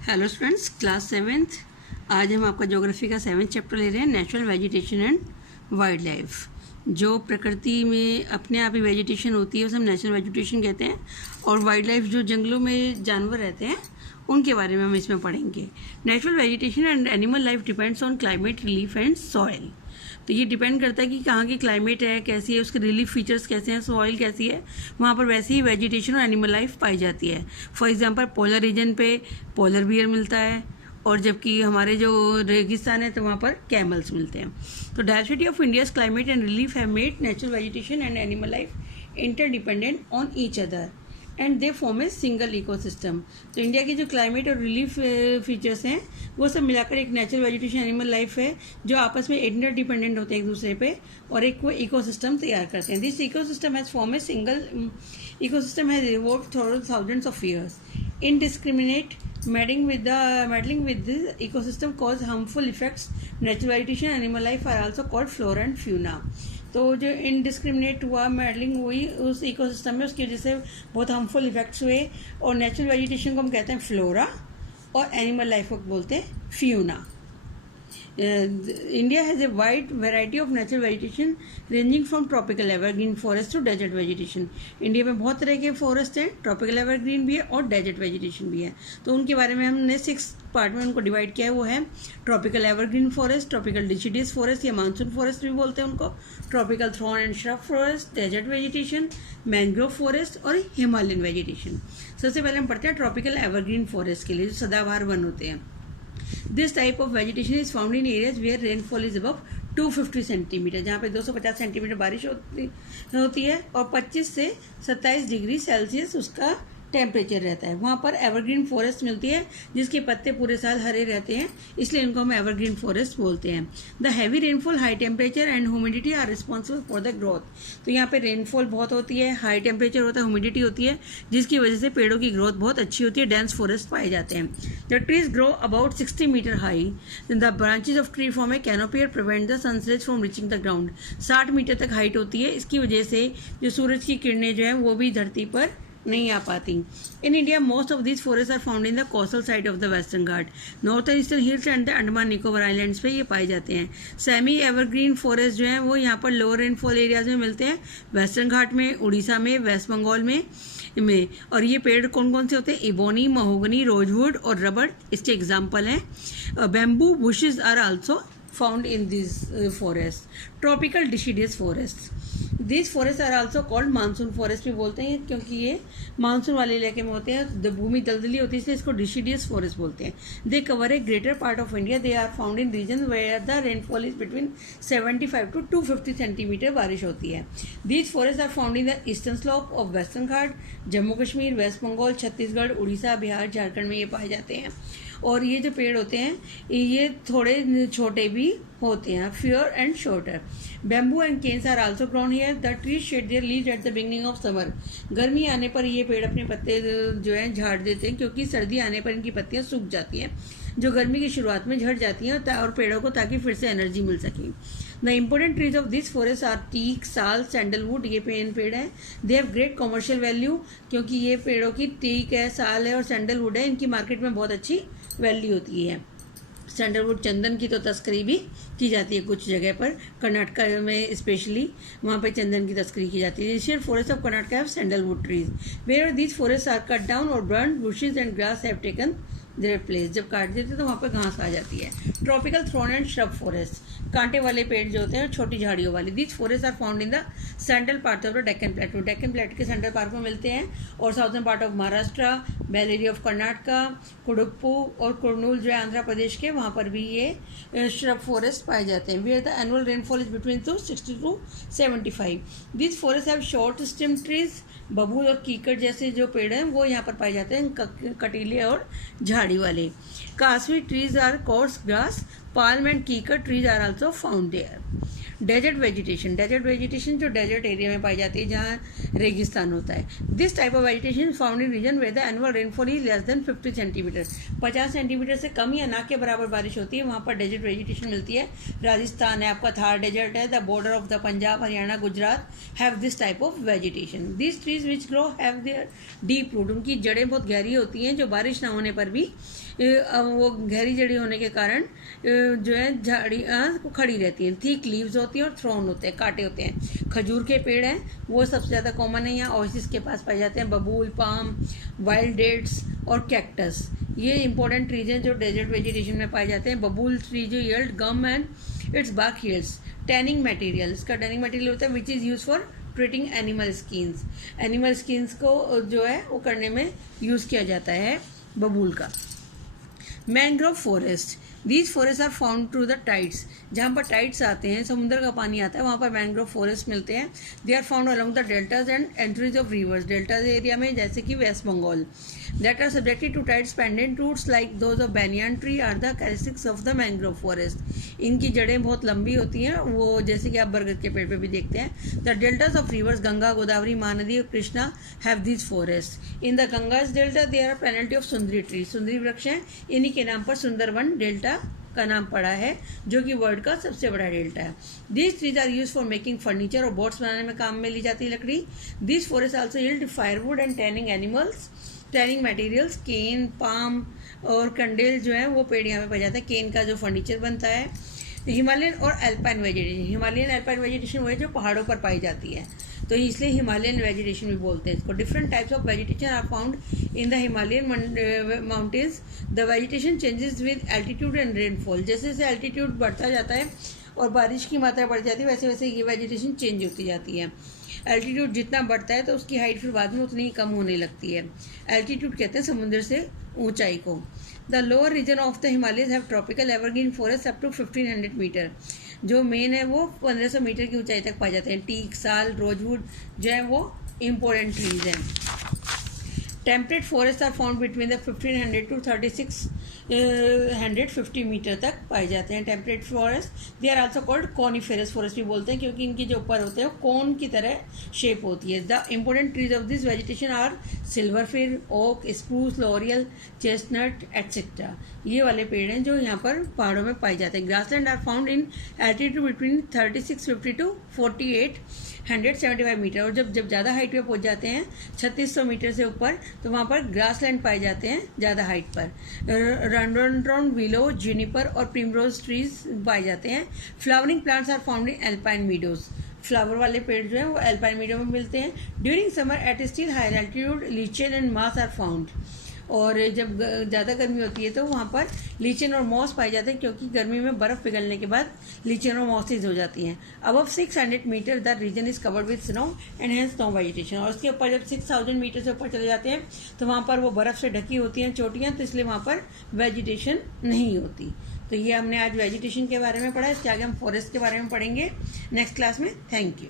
Hello students, class seventh. आज हम आपका ज्योग्राफी का 7th चैप्टर ले रहे हैं, natural vegetation and wild life. जो प्रकृति में अपने आप ही वेजिटेशन होती है उसे हम नेचुरल वेजिटेशन कहते हैं, और वाइल्ड लाइफ जो जंगलों में जानवर रहते हैं उनके बारे में हम इसमें पढ़ेंगे। Natural vegetation and animal life depends on climate, relief and soil. तो ये डिपेंड करता है कि कहाँ की क्लाइमेट है, कैसी है, उसके रिलीफ फीचर्स कैसे हैं, सॉइल कैसी है, वहाँ पर वैसे ही वेजिटेशन और एनिमल लाइफ पाई जाती है। फॉर एग्जांपल पोलर रीजन पे पोलर बियर मिलता है, और जबकि हमारे जो रेगिस्तान है तो वहाँ पर कैमल्स मिलते हैं। तो diversity of India's climate and relief have made natural vegetation and animal life interdependent on each other and they form a single ecosystem. तो इंडिया की जो क्लाइमेट और रिलीफ फीचर्स हैं वो सब मिलाकर एक नेचुरल वेजिटेशन एनिमल लाइफ है जो आपस में इंटर डिपेंडेंट होते हैं एक दूसरे पे, और एक वो इकोसिस्टम तैयार करते हैं। This ecosystem has form a single ecosystem has evolved through thousands of years. Indiscriminate meddling with the ecosystem cause harmful effects. Natural vegetation and animal life are also called flora and fauna. तो जो indiscriminate हुआ, meddling हुई उस ecosystem में, उसकी वजह से बहुत हार्मफुल इफेक्ट्स हुए। और नेचुरल वेजिटेशन को हम कहते हैं फ्लोरा और एनिमल लाइफ को बोलते हैं fauna. India has a wide variety of natural vegetation ranging from tropical evergreen forest to desert vegetation. India में बहुत तरह के फॉरेस्ट हैं, ट्रॉपिकल एवरग्रीन भी है और डेजर्ट वेजिटेशन भी है। तो उनके बारे में हमने 6 पार्ट में उनको डिवाइड किया है। वो है tropical evergreen forest, tropical deciduous forest या मानसून फॉरेस्ट भी बोलते हैं उनको, tropical thorn and shrub forest, desert vegetation, mangrove forest और हिमालयन वेजिटेशन। सबसे पहले हम पढ़ते हैं ट्रॉपिकल एवरग्रीन फॉरेस्ट के लिए, जो सदाबहार वन होते हैं। This type of vegetation is found in areas where rainfall is above 250 centimetre, जहाँ पे 250 सेंटीमीटर बारिश होती है और 25 से 27 डिग्री सेल्सियस उसका टेम्परेचर रहता है। वहाँ पर एवरग्रीन फॉरेस्ट मिलती है जिसके पत्ते पूरे साल हरे रहते हैं, इसलिए इनको हम एवरग्रीन फॉरेस्ट बोलते हैं। The heavy rainfall, high temperature and humidity are responsible for the growth. तो यहाँ पे रेनफॉल बहुत होती है, हाई टेम्परेचर होता है, ह्यूमिडिटी होती है, जिसकी वजह से पेड़ों की ग्रोथ बहुत अच्छी होती है, डेंस फॉरेस्ट पाए जाते हैं। The trees grow about 60 metre high, the branches of tree form a canopy और prevent the sunrays from reaching the ground. 60 metre तक हाइट होती है, इसकी वजह से जो सूरज की किरणें जो है वो भी धरती पर नहीं आ पाती। In India most of these forest are found in the coastal side of the Western Ghat, north eastern hills and the Andaman Nicobar islands पे ये पाए जाते हैं। सेमी एवरग्रीन फॉरेस्ट जो है वो यहाँ पर लोअर रेनफॉल एरियाज में मिलते हैं, वेस्टर्न घाट में, उड़ीसा में, वेस्ट बंगाल में। और ये पेड़ कौन कौन से होते हैं? इबोनी, महोगनी, रोजवुड और रबर इसके एग्जाम्पल हैं। Bamboo bushes are also found in this forest. Tropical deciduous forest, this forest are also called monsoon forest भी बोलते हैं, क्योंकि ये मानसून वाले इलाके में होते हैं, भूमि दलदली होती है, इसलिए इसको डिसिडियस फॉरेस्ट बोलते हैं। They cover a greater part of India, they are found in region where the rainfall is between 75 to 250 centimetre बारिश होती है। These forest are found in the eastern slope of Western Ghat, Jammu Kashmir, West Bengal, Chhattisgarh, Orissa, Bihar, Jharkhand में ये पाए जाते हैं। और ये जो पेड़ होते हैं ये थोड़े छोटे भी होते हैं, fewer and shorter. Bamboo and canes are also grown here, the trees shed their leaves at the beginning of summer. गर्मी आने पर ये पेड़ अपने पत्ते जो है झाड़ देते हैं, क्योंकि सर्दी आने पर इनकी पत्तियां सूख जाती हैं, जो गर्मी की शुरुआत में झड़ जाती हैं, और पेड़ों को ताकि फिर से एनर्जी मिल सके। The important trees of this forest are teak, sal, sandalwood, ये पेड़ हैं। They have great commercial value, क्योंकि ये पेड़ों की टीक है, साल है और सैंडलवुड है, इनकी मार्केट में बहुत अच्छी वैल्यू होती है। सैंडलवुड चंदन की तो तस्करी भी की जाती है कुछ जगह पर, कर्नाटका में स्पेशली वहाँ पे चंदन की तस्करी की जाती है। Asian forest of Karnataka have sandalwood trees, where these forest are cut down और burn, bushes and grass have taken their place. जब काट देते तो वहाँ पर घास आ जाती है। Tropical thorn and shrub forest, कांटे वाले पेड़ जो होते हैं, छोटी झाड़ियों वाली। These forest are found in the central part of the Deccan plateau, Deccan plateau के सेंट्रल पार्ट में मिलते हैं, और southern part of Maharashtra, belt area of Karnataka, Cuddapah और कुर्नूल जो है आंध्र प्रदेश के, वहाँ पर भी ये श्रब फॉरेस्ट पाए जाते हैं। Where the annual rainfall is between 60 to 75। This forest have short stem trees, बबूल और कीकट जैसे जो पेड़ हैं वो यहाँ पर पाए जाते हैं, कटीले और झाड़ी वाले। कासवी trees are coarse grass, palm and kika trees are also found there. Desert vegetation जो डेजर्ट एरिया में पाई जाती है जहाँ रेगिस्तान होता है। This type of vegetation found in region where the annual rainfall is less than 50 centimetre. 50 centimetre से कम या ना के बराबर बारिश होती है, वहाँ पर डेजर्ट वेजिटेशन मिलती है। राजस्थान है आपका, थार डेजर्ट है, the border of the Punjab, Haryana, Gujarat have this type of vegetation. This trees which grow have their deep root, उनकी जड़ें बहुत गहरी होती हैं, जो बारिश ना होने पर भी वो गहरी जड़ी होने के कारण जो है झाड़ियाँ खड़ी रहती हैं। थिक लीव्स होती हैं और थ्रोन होते हैं, कांटे होते हैं। खजूर के पेड़ हैं वो सबसे ज़्यादा कॉमन है यहाँ, ओएसिस के पास पाए जाते हैं। बबूल, पाम, वाइल्ड डेट्स और कैक्टस, ये इंपॉर्टेंट ट्रीज हैं जो डेजर्ट वेजिटेशन में पाए जाते हैं। बबूल ट्री जो yield gum and its bark yields tanning material, इसका टैनिंग मटेरियल होता है which is use for treating animal skins. Animal skins को जो है वो करने में यूज़ किया जाता है बबूल का। Mangrove forest, these forest are found through the tides, जहाँ पर टाइड्स आते हैं, समुद्र का पानी आता है, वहाँ पर मैंग्रोव फॉरेस्ट मिलते हैं। They are found along the deltas and entries of rivers, deltas area में जैसे कि West Bengal. That are subjected to tides pendant roots like those of banyan tree are the characteristics of the mangrove forest. इनकी जड़ें बहुत लंबी होती हैं, वो जैसे कि आप बरगद के पेड़ पे भी देखते हैं। The deltas of rivers Ganga, Godavari, Mahanadi और Krishna have this forest. In the Ganges delta there are plenty of sundari tree, सुंदरी वृक्ष हैं, इन्हीं के नाम पर सुंदरवन डेल्टा का नाम पड़ा है, जो कि वर्ल्ड का सबसे बड़ा डेल्टा है। These trees are use for making furniture और बोट्स बनाने में काम में ली जाती है लकड़ी। This forest also yield firewood and tanning animals, tanning materials. Cane, palm और कंडेल जो है वो पेड़ यहाँ पे पाया जाता है। केन का जो फर्नीचर बनता है। हिमालयन और alpine vegetation, Himalayan alpine vegetation वो है जो पहाड़ों पर पाई जाती है, तो इसलिए हिमालयन वेजिटेशन भी बोलते हैं इसको। Different types of vegetation are found in the Himalayan mountains. The vegetation changes with altitude and rainfall, जैसे जैसे एल्टीट्यूड बढ़ता जाता है और बारिश की मात्रा बढ़ जाती है, वैसे वैसे ये वेजिटेशन चेंज होती जाती है। एल्टीट्यूड जितना बढ़ता है तो उसकी हाइट फिर बाद में उतनी ही कम होने लगती है। एल्टीट्यूड कहते हैं समुद्र से ऊंचाई को। The lower region of the Himalayas have tropical evergreen forest up to 1500 meter, जो मेन है वो 1500 मीटर की ऊंचाई तक पाए जाते हैं। टीक, साल, रोजवुड जो है वो इम्पोर्टेंट ट्रीज हैं। Temperate forest are found between the 1500 to 3650 meter तक पाए जाते हैं। Temperate forest they are also called coniferous forest भी बोलते हैं, क्योंकि इनके जो ऊपर होते हैं वो कोन की तरह शेप होती है। The important trees of this vegetation are silver fir, oak, spruce, laurel, chestnut etcetera. ये वाले पेड़ हैं जो यहाँ पर पहाड़ों में पाए जाते हैं। Grassland are found in altitude between 3650 to 4875 meter, और जब ज़्यादा हाइट पे पहुँच जाते हैं 3600 मीटर से ऊपर, तो वहाँ पर ग्रासलैंड पाए जाते हैं ज़्यादा हाइट पर। रॉडोडेंड्रॉन, विलो, जुनिपर और प्रिमरोज ट्रीज पाए जाते हैं। Flowering plants are found in alpine meadows, flower वाले पेड़ जो है वो एल्पाइन मीडो में मिलते हैं। During summer at still higher altitude lichen and moss are found, और जब ज़्यादा गर्मी होती है तो वहाँ पर लीचेन और मॉस पाए जाते हैं, क्योंकि गर्मी में बर्फ़ पिघलने के बाद लीचेन और मॉसेज हो जाती हैं। Above 600 meter the region is covered with snow and has no vegetation, और उसके ऊपर जब 6000 मीटर से ऊपर चले जाते हैं तो वहाँ पर वो बर्फ़ से ढकी होती हैं चोटियाँ, तो इसलिए वहाँ पर वेजिटेशन नहीं होती। तो ये हमने आज वेजिटेशन के बारे में पढ़ा, इसके आगे हम फॉरेस्ट के बारे में पढ़ेंगे नेक्स्ट क्लास में। Thank you.